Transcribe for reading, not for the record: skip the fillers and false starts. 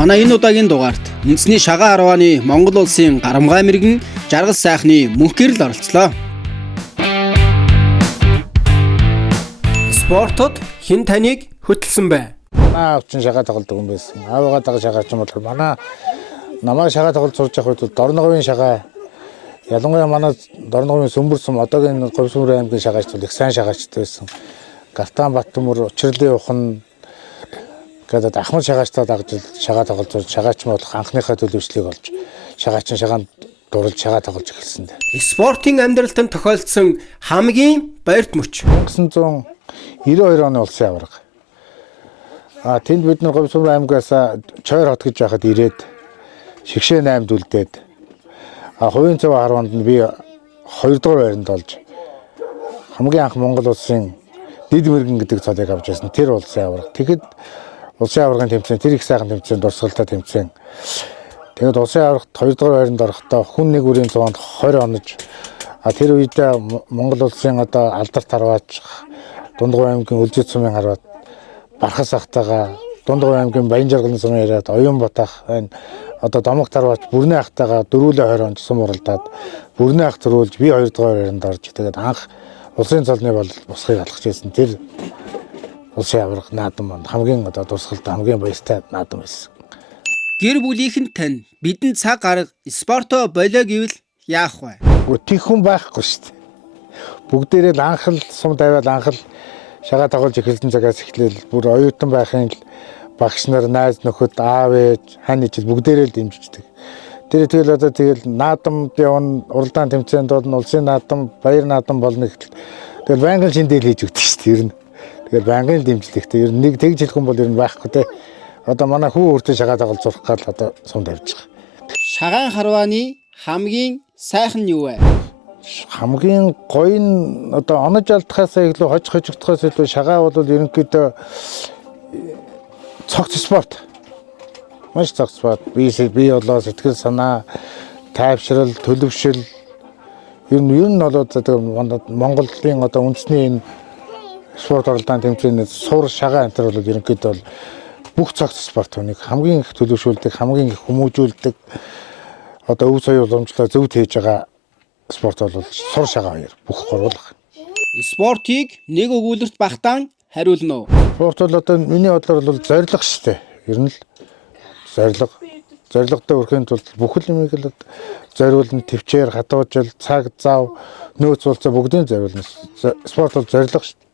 Манай энэ удаагийн дугаарт үндэсний шагаан 10 оны Монгол улсын Гарамгай мэргэн жаргал сайхны мөнхгэрэл оролцлоо. Спортод хэн таныг хөтлсөн бэ? Авчин шагаа тоглодог юм байсан. Аавгаа дага шагаач юм бол манай намайг шагаа тоглож сурч явах үед Дорноговын шагаа ялангуяа манай Дорноговын Сүмбэр сум одоогийн Говьсүмбэр аймгийн шагаач бол их сайн шагаачтай байсан. Гартан Баттөмөр, Учирлын ухан гэдэг ахмад шагаачтай дагж шагаа тоглож сурч шагаач болох анхныхаа төлөвшлийг олж шагаачин шагаанд дурлж шагаа тоглож эхэлсэн дээ. Спортын амьдралд тохиолдсон хамгийн баярт мөч 1992 оны улсын аварга. Тэнд бид нар Говьсүмбэр аймгаас Чойр хот гэж байхад ирээд Шигшээ 8-д үлдээд хувийн цав 10-нд нь би 2 дугаар байранд олж хамгийн анх Монгол улсын Дид мэргэн гэдэг цолыг авч байсан. Тэр улсын аварга. Тэгэхэд улсын аваргын тэмцээн, тэр их сайхан тэмцээн, дурсгалтай тэмцээн. Тэгээд улсын аваргад 2 дугаар байранд орохдоо хүн нэг үрийн цуванд 20 онож тэр үедээ Монгол улсын одоо алдарт харваач Дундгой аймгийн Үлзий цумын харваад Бархас ахтайгаа Дундгой аймгийн Баян жаргалын сумын яриад Оюун Батах байна. Одоо Домогт харваач Бүрнээ ахтайгаа дөрвөлөө 20 онж сум уралдаад Бүрнээ ах төрүүлж би 2 дугаар байранд орж тэгээд анх улсын цолны бол бусхыг алхаж байсан. Тэр улсын аварга наадам манд хамгийн одоо дурсгалтай хамгийн баяртай наадам байсан. Гэр бүлийнхэн тань бидэнд цаг гарга спорто болоо гэвэл яах вэ? Тих хүн байхгүй шүү дээ. Бүгдээрээ л анх л сум тавиад анх л шагаа тоглож эхэлсэн цагаас эхлээл бүр оюутан байхын л багш нар, найз нөхөд, аав ээж, хань ичил бүгдээрээ л дэмжиждэг. Тэгэл одоо наадамд явна, уралдаан тэмцээнд бол улсын наадам, баяр наадам болно гэхэл тэгэл байнгын шиндээл хийж өгдөг шүү дээ. Ер нь тэгэл байнгын дэмжлэгтэй. Ер нь нэг тэгж хэлэх юм бол ер нь байхгүй те. Одоо манай хүү хүртэн шагаа тоглож сурах гал одоо сум тавьж байгаа. Шагаан харвааны хамгийн сайхан нь юу вэ? Хамгийн гоё нь одоо онож алдахаас илүү хожигдохоос илүү шагаа бол ерөнхийдөө цогц спорт. Маш цогц спорт. Би болоо сэтгэл санаа, тайвшрал, төлөвшил ер нь бол Монголын одоо үндэсний энэ спорт оролдоон тэмцээнээс сур шагаа энэ төр бол ерөнхийдөө бүх цогц спортыг хамгийн их төлөвшүүлдэг, хамгийн их хүмүүжүүлдэг одоо өв соёл уламжлалаа зөвд хийж байгаа спорт бол сур шагаа хоёр бүх гурвал. Спортыг нэг өгүүлбэрт багтаан хариулна уу? Спорт бол одоо миний бодлоор бол зориг шүү дээ. Ер нь л зоригтой өрхийн тулд бүхэл юмыг л зориулна, төвчээр, хатуужил, цаг зав, нөөц болцоо бүгдийг зориулна. Спорт бол зориг шүү дээ.